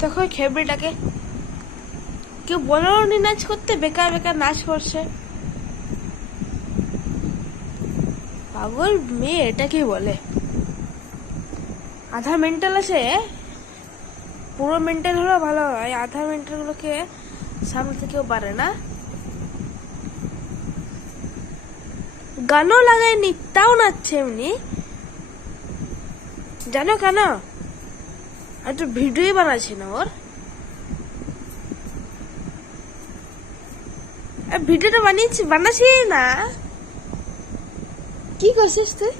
দেখো খেবড়িটাকে কেউ বলো নি নাচ করতে, বেকার বেকার নাচ করছে। পাগল মেয়ে, এটা কি বলে? আধা মেন্টাল আছে, পুরো মেন্টাল হলো ভালো হয়, আধা মেন্টাল গুলোকে সামনে কেউ পারে না। গানও লাগায়নি তাও নাচছে এমনি, জানো কেন? আর তো ভিডিওই বানাচ্ছে না ওর। ভিডিওটা বানাচ্ছি না, কি করছিস তুই?